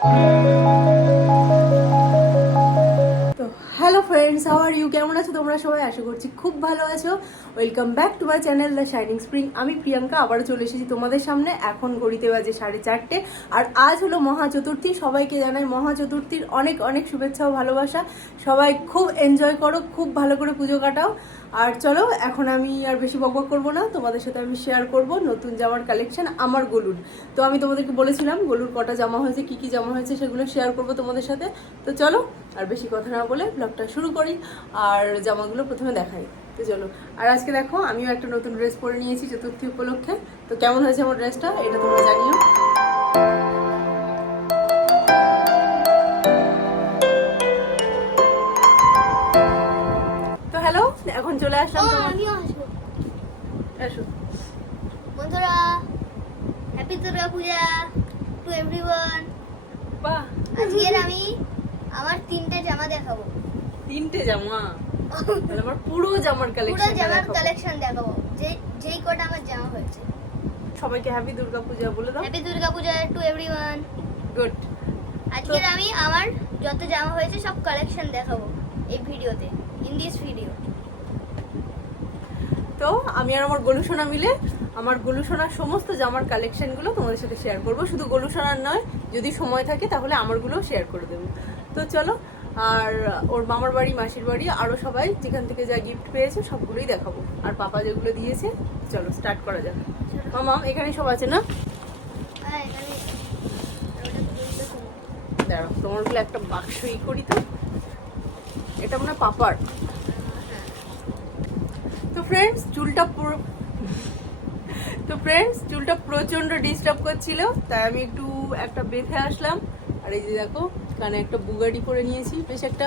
তো hello friends, how are you? কেমন আছো তোমরা সবাই? আশা করছি খুব ভালো আছো। Welcome back to my channel the shining spring. আমি প্রিয়াঙ্কা আবারও চলে এসেছি তোমাদের সামনে। এখন ঘড়িতে বাজে 4:30, আর আজ হলো মহা চতুর্থী। সবাইকে জানাই মহা চতুর্থীর অনেক অনেক শুভেচ্ছা ও ভালোবাসা। সবাই খুব এনজয় করো, খুব ভালো করে পুজো কাটাও। আর চলো, এখন আমি আর বেশি বকবক করবো না, তোমাদের সাথে আমি শেয়ার করব নতুন জামার কালেকশন আমার গলুর। তো আমি তোমাদেরকে বলেছিলাম গলুর কটা জামা হয়েছে, কি কি জামা হয়েছে সেগুলো শেয়ার করব তোমাদের সাথে। তো চলো আর বেশি কথা না বলে ব্লগটা শুরু করি, আর জামাগুলো প্রথমে দেখাই। তো চলো, আর আজকে দেখো আমিও একটা নতুন ড্রেস পরে নিয়েছি চতুর্থী উপলক্ষে। তো কেমন হয়েছে আমার ড্রেসটা এটা তোমরা জানিও। তো হ্যালো, এখন চলে আসলাম। আমিও আসবো। আসো বন্ধুরা, happy Durga Puja to everyone. বাহ, আজকের আমি আমার 3টে জামা দেখাবো। 3টে জামা? তাহলে আমার পুরো জামার পুরো কালেকশন জামার কালেকশন দেখাবো, যেই কটা আমার জামা হয়েছে। সবাইকে হ্যাপি দুর্গা পূজা বলে দাও। Happy Durga Puja to everyone. Good. আজকের আমি আমার যত জামা হয়েছে সব কালেকশন দেখাবো এই ভিডিওতে, ইন দিস ভিডিও। তো আমি আর আমার গলুসোনা মিলে আমার গলুসোনার সমস্ত জামার কালেকশনগুলো তোমাদের সাথে শেয়ার করব। শুধু গলুসোনার নয়, যদি সময় থাকে তাহলে আমারগুলোও শেয়ার করে দেবো। তো চলো, আর ওর মামার বাড়ি, মাসির বাড়ি, আরও সবাই যেখান থেকে যা গিফট পেয়েছে সবগুলোই দেখাবো, আর পাপা যেগুলো দিয়েছে। চলো স্টার্ট করা যাক। মামা এখানে সব আছে না? হ্যাঁ, এখানে দাঁড়াও, তোমারগুলো একটা বাক্সই করি। তো এটা মনে হয় পাপার। তো ফ্রেন্ডস চুলটা প্রচন্ড ডিস্টার্ব করছিল, তাই আমি একটু একটা বেঁধে আসলাম। আর এই যে দেখো, কানে একটা বুগাটি পরে নিয়েছি। বেশ একটা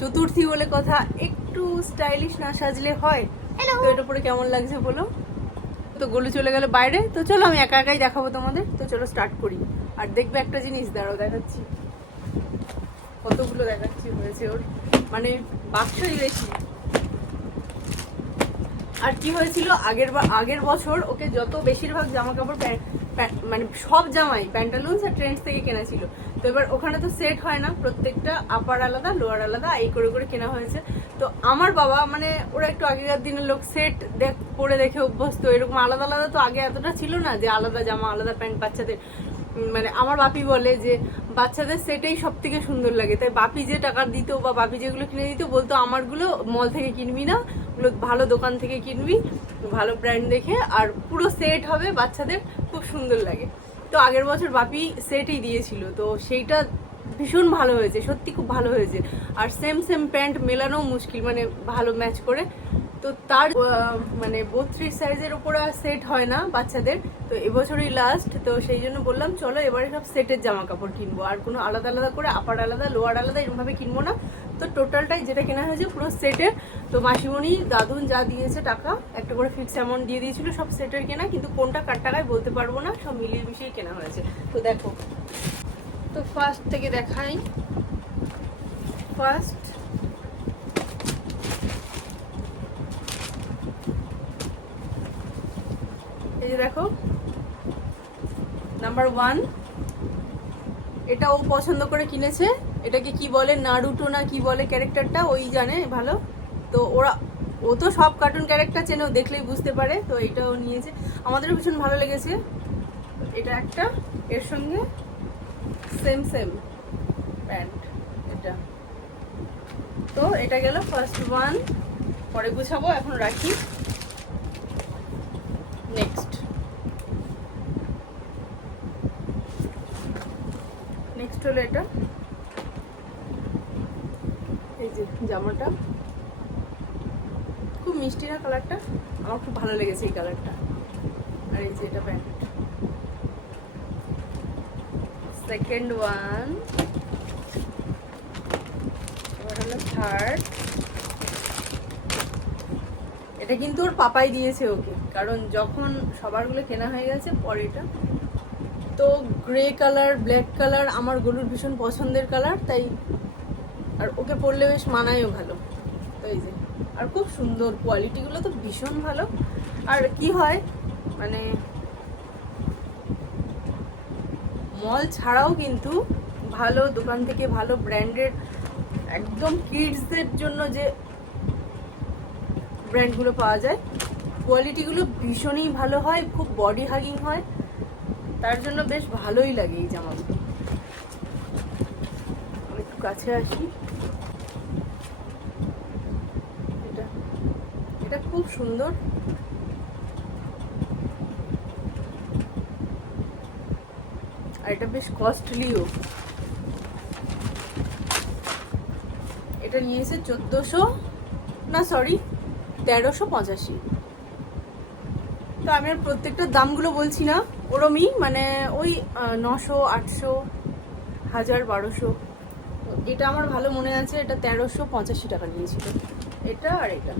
চতুর্থী বলে কথা, একটু স্টাইলিশ না সাজলে হয়? তো এটা পরে কেমন লাগছে বলো? তো গলু চলে গেল বাইরে। তো চলো আমি একা একাই দেখাবো তোমাদের। তো চলো স্টার্ট করি। আর দেখবে একটা জিনিস, দাঁড়াও দেখাচ্ছি। কতগুলো দেখাচ্ছি হয়েছে ওর, মানে বাক্সই বেশি। আর কি হয়েছিল, আগের বছর ওকে যত বেশিরভাগ জামা কাপড় মানে সব জামাই প্যান্টালুন্স আর ট্রেন্ডস থেকে কেনা ছিল। তো এবার ওখানে তো সেট হয় না, প্রত্যেকটা আপার আলাদা লোয়ার আলাদা এই করে করে কেনা হয়েছে। তো আমার বাবা, মানে ওরা একটু আগেকার দিনের লোক, সেট পরে দেখে অভ্যস্ত। এরকম আলাদা আলাদা তো আগে এতটা ছিল না, যে আলাদা জামা আলাদা প্যান্ট বাচ্চাদের। মানে আমার বাপি বলে যে বাচ্চাদের সেটাই সব থেকে সুন্দর লাগে। তাই বাপি যে টাকা দিত বা বাপি যেগুলো কিনে দিত, বলতো আমারগুলো মল থেকে কিনবি না, ওগুলো ভালো দোকান থেকে কিনবি, ভালো ব্র্যান্ড দেখে, আর পুরো সেট হবে, বাচ্চাদের খুব সুন্দর লাগে। তো আগের বছর বাপি সেটই দিয়েছিল, তো সেইটা ভীষণ ভালো হয়েছে, সত্যি খুব ভালো হয়েছে। আর সেম প্যান্ট মেলানো মুশকিল, মানে ভালো ম্যাচ করে। তো তার মানে 32 সাইজের উপরে সেট হয় না বাচ্চাদের। তো এবছরই লাস্ট, তো সেই জন্য বললাম চলো এবারে সব সেটের জামা কাপড় কিনবো, আর কোনো আলাদা আলাদা করে আপার আলাদা লোয়ার আলাদা এরকমভাবে কিনবো না। তো টোটালটাই যেটা কেনা হয়েছে পুরো সেটের। তো মাসিমণি দাদুন যা দিয়েছে টাকা, একটা করে ফিক্স অ্যামাউন্ট দিয়ে দিয়েছিল, সব সেটের কেনা, কিন্তু কোনটা কার টাকায় বলতে পারবো না, সব মিলিয়ে মিশিয়ে কেনা হয়েছে। তো দেখো, তো ফার্স্ট থেকে দেখাই। ফার্স্ট এই যে দেখো, নাম্বার 1, এটা ও পছন্দ করে কিনেছে। এটাকে কি বলে, নারুটো না কি বলে ক্যারেক্টারটা, ওই জানে ভালো। তো ও তো সব কার্টুন ক্যারেক্টার চেনে, ও দেখলেই বুঝতে পারে। তো এটাও নিয়েছে, আমাদেরও ভীষণ ভালো লেগেছে। এটা একটা, এর সঙ্গে সেম প্যান্ট এটা। তো এটা গেল ফার্স্ট ওয়ান, পরে গুছাবো, এখন রাখি। নেক্সট হলো এটা, এই যে জামাটা খুব মিষ্টি না কালারটা, আমার খুব ভালো লেগেছে এই কালারটা। আর এই যে এটা প্যান্ট। সেকেন্ড ওয়ান, এবার হলো থার্ড। এটা কিন্তু ওর পাপাই দিয়েছে ওকে, কারণ যখন সবারগুলো কেনা হয়ে গেছে পরে এটা। তো গ্রে কালার, ব্ল্যাক কালার আমার গলুর ভীষণ পছন্দের কালার, তাই আর ওকে পরলে বেশ মানায়ও ভালো। তো এই যে, আর খুব সুন্দর, কোয়ালিটিগুলো তো ভীষণ ভালো। আর কি হয়, মানে মল ছাড়াও কিন্তু ভালো দোকান থেকে ভালো ব্র্যান্ডেড একদম কিডসদের জন্য যে ব্র্যান্ডগুলো পাওয়া যায়, কোয়ালিটিগুলো ভীষণই ভালো হয়, খুব বডি হাগিং হয়, তার জন্য বেশ ভালোই লাগে এই জামাগুলো। একটু কাছে আসি, এটা এটা খুব সুন্দর। আর এটা বেশ কস্টলিও। এটা নিয়েছে 1400 না সরি 1385। তো আমি আর প্রত্যেকটা দামগুলো বলছি না, ওরমই মানে ওই 900, 800, 1000, 1200। এটা আমার ভালো মনে আছে, এটা 1385 টাকা নিয়েছিল, এটা আর এটা।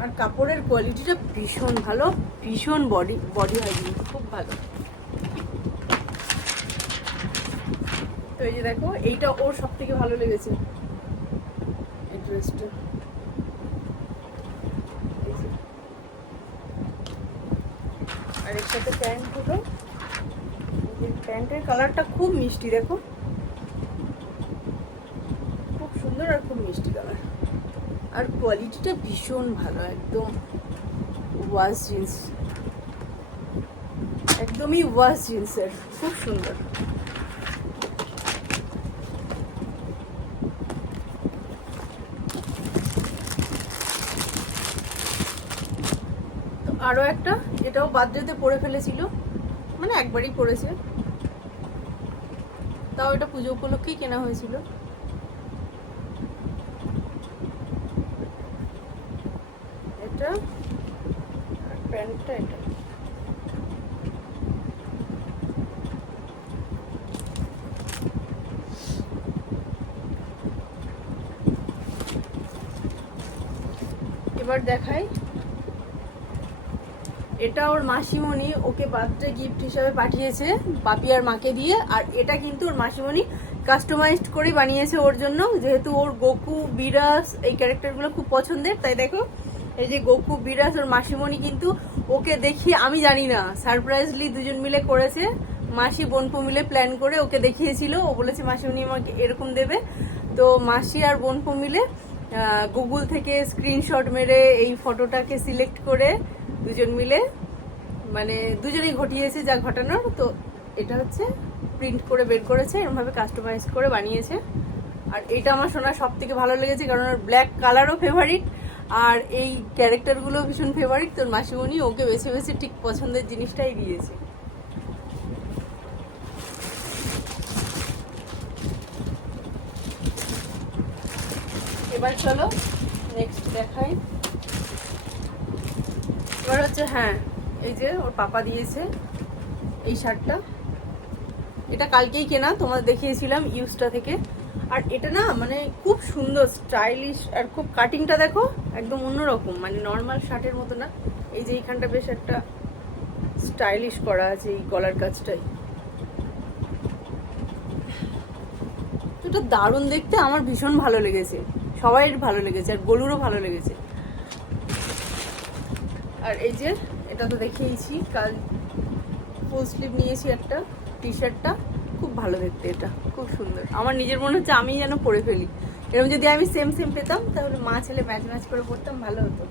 আর কাপড়ের কোয়ালিটিটা ভীষণ ভালো, ভীষণ বডি হাইজিন, খুব ভালো। তো এই যে দেখো, এইটা ওর সব থেকে ভালো লেগেছে এই ড্রেসটা। আর এর সাথে প্যান্ট হলো, প্যান্টের কালারটা খুব মিষ্টি, দেখো খুব সুন্দর আর খুব মিষ্টি কালার। আর কোয়ালিটিটা ভীষণ ভালো, একদম ওয়াশ জিন্স, একদমই ওয়াশ জিন্সের, খুব সুন্দর। আরো একটা, এটাও বার্থডেতে পরে ফেলেছিল, মানে একবারই পরেছে, তাও এটা পুজো উপলক্ষেই কেনা হয়েছিল। এটা আর প্যান্টটা এটা। এবার দেখাই, এটা ওর মাসিমণি ওকে বার্থডে গিফট হিসাবে পাঠিয়েছে পাপি আর মাকে দিয়ে। আর এটা কিন্তু ওর মাসিমণি কাস্টমাইজড করে বানিয়েছে ওর জন্য, যেহেতু ওর গোকু বিরাস এই ক্যারেক্টারগুলো খুব পছন্দের। তাই দেখো, এই যে গোকু বিরাস ওর মাসিমণি কিন্তু ওকে দেখিয়ে, আমি জানি না, সারপ্রাইজলি দুজন মিলে করেছে, মাসি বোনপো মিলে প্ল্যান করে ওকে দেখিয়েছিল। ও বলেছে মাসিমণি আমাকে এরকম দেবে, তো মাসি আর বোনপো মিলে গুগল থেকে স্ক্রিনশট মেরে এই ফটোটাকে সিলেক্ট করে দুজন মিলে, মানে দুজনেই ঘটিয়েছে যা ঘটানোর। তো এটা হচ্ছে প্রিন্ট করে বের করেছে, এরকমভাবে কাস্টমাইজ করে বানিয়েছে। আর এটা আমার শোনা সব থেকে ভালো লেগেছে, কারণ ওর ব্ল্যাক কালারও ফেভারিট আর এই ক্যারেক্টারগুলো ভীষণ ফেভারিট। তোর মাসিমণি ওকে বেছে বেছে ঠিক পছন্দের জিনিসটাই দিয়েছে। এবার চলো নেক্সট দেখাই। এবার হচ্ছে, হ্যাঁ এই যে ওর পাপা দিয়েছে এই শার্টটা, এটা কালকেই কেনা, তোমাদের দেখিয়েছিলাম ইউজটা থেকে। আর এটা না মানে খুব সুন্দর স্টাইলিশ, আর খুব কাটিংটা দেখো একদম অন্যরকম, মানে নর্মাল শার্টের মতো না। এই যে এইখানটা বেশ একটা স্টাইলিশ করা আছে এই গলার কাজটাই, তো এটা দারুণ দেখতে, আমার ভীষণ ভালো লেগেছে, সবাই ভালো লেগেছে, আর গোলুরও ভালো লেগেছে। আর এই যে এটা তো দেখিয়েছি, কাল ফুল স্লিভ নিয়েছি একটা টি শার্টটা, খুব ভালো দেখতে, এটা খুব সুন্দর। আমার নিজের মনে হচ্ছে আমি যেন পরে ফেলি, এরকম যদি আমি সেম সেম পেতাম তাহলে মা ছেলে ম্যাচ ম্যাচ করে পরতাম, ভালো হতো।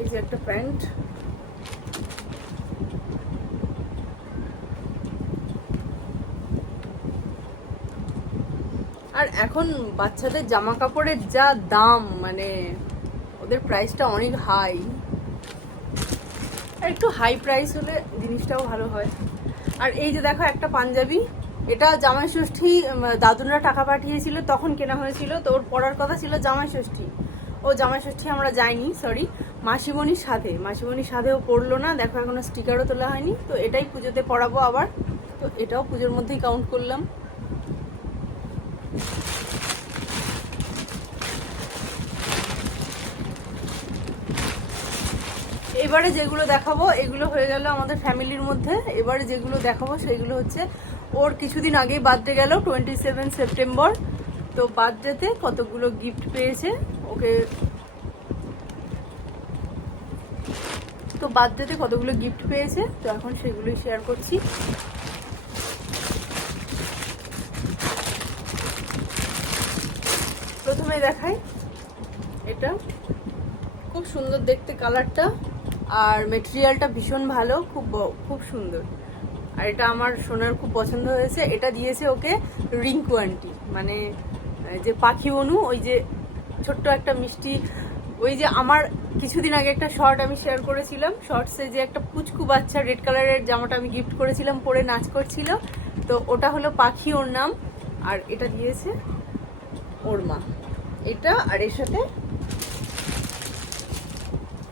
এই যে একটা প্যান্ট, আর এখন বাচ্চাদের জামা কাপড়ের যা দাম, মানে ওদের প্রাইসটা অনেক হাই, আর একটু হাই প্রাইস হলে জিনিসটাও ভালো হয়। আর এই যে দেখো একটা পাঞ্জাবি, এটা জামাই ষষ্ঠী দাদুনরা টাকা পাঠিয়েছিল তখন কেনা হয়েছিল, তো ওর পরার কথা ছিল জামাই ষষ্ঠী, ও জামাই ষষ্ঠী আমরা যাইনি, সরি মাসিমণির সাথেও পড়লো না, দেখো এখনো স্টিকারও তোলা হয়নি। তো এটাই পুজোতে পরাবো আবার, তো এটাও পুজোর মধ্যেই কাউন্ট করলাম। এবারে যেগুলো দেখাবো এগুলো হয়ে গেল আমাদের ফ্যামিলির মধ্যে। এবারে যেগুলো দেখাবো সেগুলো হচ্ছে ওর কিছুদিন আগেই বার্থডে গেল, 27 সেপ্টেম্বর। তো বার্থডেতে কতগুলো গিফট পেয়েছে, ওকে তো বার্থডেতে কতগুলো গিফট পেয়েছে, তো এখন সেগুলোই শেয়ার করছি। প্রথমে দেখাই, এটা খুব সুন্দর দেখতে কালারটা, আর মেটেরিয়ালটা ভীষণ ভালো, খুব সুন্দর। আর এটা আমার সোনার খুব পছন্দ হয়েছে। এটা দিয়েছে ওকে রিঙ্কু আন্টি, মানে যে পাখি বনু, ওই যে ছোট্ট একটা মিষ্টি, ওই যে আমার কিছুদিন আগে একটা শর্ট আমি শেয়ার করেছিলাম, শর্টসে যে একটা পুচকু বাচ্চা রেড কালারের জামাটা আমি গিফট করেছিলাম, পরে নাচ করছিল, তো ওটা হলো পাখি, ওর নাম। আর এটা দিয়েছে ওর মা, এটা। আর এর সাথে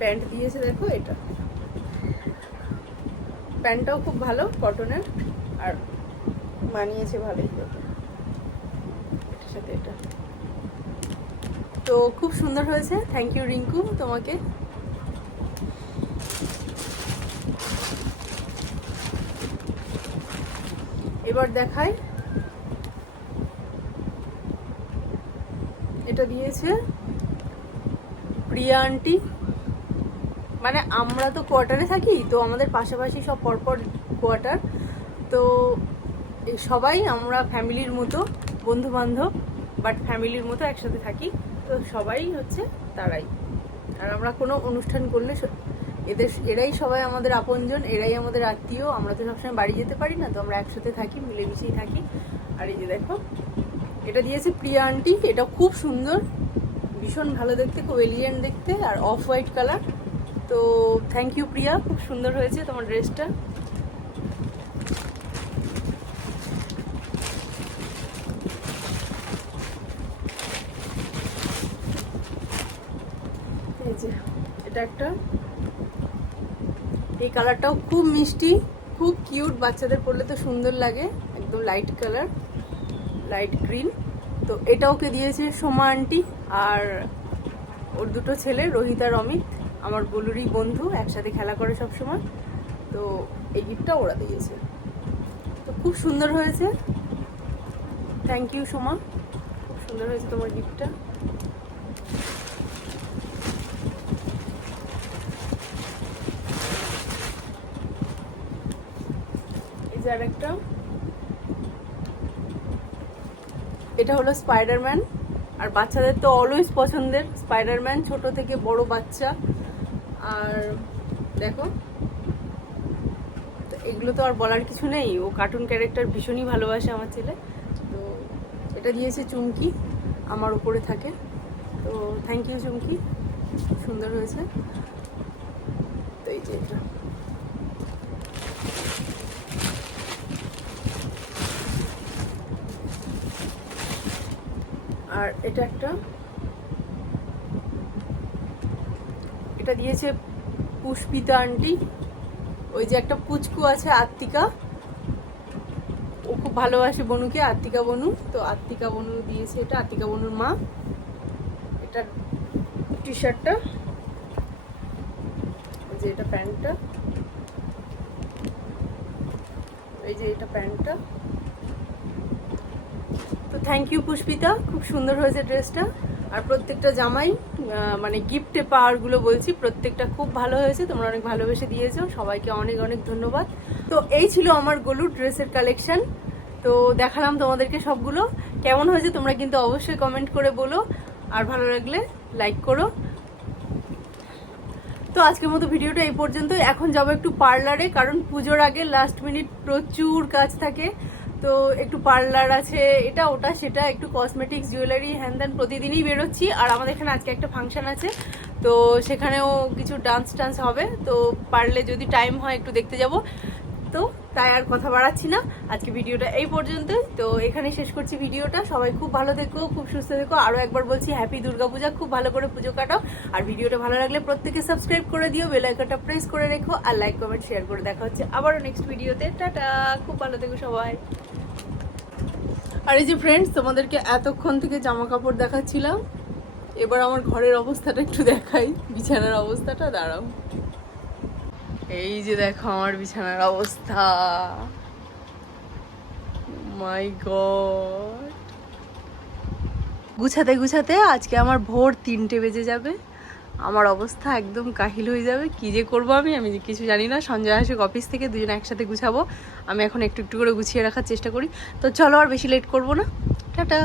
প্যান্ট দিয়েছে, দেখো এটা প্যান্টটাও খুব ভালো কটনের, আর মানিয়েছে ভালোই এটার সাথে এটা। তো খুব সুন্দর হয়েছে, থ্যাংক ইউ রিঙ্কু তোমাকে। এবার দেখাই, এটা দিয়েছে প্রিয়া আন্টি। মানে আমরা তো কোয়ার্টারে থাকি, তো আমাদের পাশাপাশি সব পরপর কোয়ার্টার, তো সবাই আমরা ফ্যামিলির মতো, বন্ধু বান্ধব, বাট ফ্যামিলির মতো একসাথে থাকি। তো সবাই হচ্ছে তারাই। আর আমরা কোনো অনুষ্ঠান করলে এরাই সবাই আমাদের আপনজন, এরাই আমাদের আত্মীয়। আমরা তো সবসময় বাড়ি যেতে পারি না, তো আমরা একসাথে থাকি, মিলেমিশেই থাকি। আর এই যে দেখো, এটা দিয়েছে প্রিয়া আন্টি, এটা খুব সুন্দর, ভীষণ ভালো দেখতে, খুব এলিগেন্ট দেখতে, আর অফ হোয়াইট কালার। তো থ্যাংক ইউ প্রিয়া, খুব সুন্দর হয়েছে তোমার ড্রেসটা। এই যে এটা একটা, এই কালারটাও খুব মিষ্টি, খুব কিউট, বাচ্চাদের পরলে তো সুন্দর লাগে, একদম লাইট কালার, লাইট গ্রিন। তো এটা ওকে দিয়েছে সোমা আন্টি, আর ওর দুটো ছেলে রোহিত আর অমিত, আমার গোলুরই বন্ধু, একসাথে খেলা করে সব সময়। তো এই গিফটটা ওরা দিয়েছে, তো খুব সুন্দর হয়েছে, থ্যাংক ইউ সোমা, খুব সুন্দর হয়েছে তোমার গিফটটা। এই যে আরেকটা, এটা হলো স্পাইডারম্যান, আর বাচ্চাদের তো অলওয়েজ পছন্দের স্পাইডারম্যান, ছোট থেকে বড় বাচ্চা। আর দেখো, এগুলো তো আর বলার কিছু নেই, ও কার্টুন ক্যারেক্টার ভীষণই ভালোবাসে আমার ছেলে। তো এটা দিয়েছে চুমকি, আমার উপরে থাকে। তো থ্যাংক ইউ চুমকি, সুন্দর হয়েছে। তো এই যে এটা, আর এটা একটা, এটা দিয়েছে পুষ্পিতা আন্টি, ওই যে একটা পুচকু আছে আত্মিকা, ও খুব ভালোবাসে বনুকে, আত্মিকা বনু। তো আত্মিকা বনু দিয়েছে এটা, আত্মিকা বনুর মা। এটা টি শার্টটা, এই যে এটা প্যান্টটা, এই যে এটা প্যান্টটা। তো থ্যাংক ইউ পুষ্পিতা, খুব সুন্দর হয়েছে ড্রেসটা। আর প্রত্যেকটা জামাই, মানে গিফটে পাওয়ারগুলো বলছি, প্রত্যেকটা খুব ভালো হয়েছে, তোমরা অনেক ভালোবেসে দিয়েছো, সবাইকে অনেক অনেক ধন্যবাদ। তো এই ছিল আমার গোলুর ড্রেসের কালেকশন, তো দেখালাম তোমাদেরকে সবগুলো। কেমন হয়েছে তোমরা কিন্তু অবশ্যই কমেন্ট করে বলো, আর ভালো লাগলে লাইক করো। তো আজকের মতো ভিডিওটা এই পর্যন্ত। এখন যাবো একটু পার্লারে, কারণ পুজোর আগে লাস্ট মিনিট প্রচুর কাজ থাকে, তো একটু পার্লার আছে, এটা ওটা সেটা, একটু কসমেটিক্স, জুয়েলারি, হ্যান ত্যান প্রতিদিনই বেরোচ্ছি। আর আমাদের এখানে আজকে একটা ফাংশন আছে, তো সেখানেও কিছু ডান্স টান্স হবে, তো পারলে যদি টাইম হয় একটু দেখতে যাব। তো তাই আর কথা বাড়াচ্ছি না, আজকে ভিডিওটা এই পর্যন্তই। তো এখানে শেষ করছি ভিডিওটা। সবাই খুব ভালো থেকো, খুব সুস্থ থেকো। আরও একবার বলছি হ্যাপি দুর্গাপূজা, খুব ভালো করে পুজো কাটাও। আর ভিডিওটা ভালো লাগলে প্রত্যেকে সাবস্ক্রাইব করে দিও, বেল আইকনটা প্রেস করে রেখো, আর লাইক কমেন্ট শেয়ার করে। দেখা হচ্ছে আবারও নেক্সট ভিডিওতে। টাটা, খুব ভালো থেকো সবাই। আর এই যে ফ্রেন্ডস, তোমাদেরকে এতক্ষণ থেকে জামা কাপড় দেখাচ্ছিলাম, এবার আমার ঘরের অবস্থাটা একটু দেখাই, বিছানার অবস্থাটা। দাঁড়াও, এই যে দেখো আমার বিছানার অবস্থা, মাই গড। গুছাতে গুছাতে আজকে আমার ভোর 3টে বেজে যাবে। আমার অবস্থা একদম কাহিল হয়ে যাবে, কি যে করবো আমি যে কিছু জানি না। সঞ্জয় আসুক অফিস থেকে, দুজনে একসাথে গুছাবো। আমি এখন একটু একটু করে গুছিয়ে রাখার চেষ্টা করি। তো চলো আর বেশি লেট করবো না, টাটা।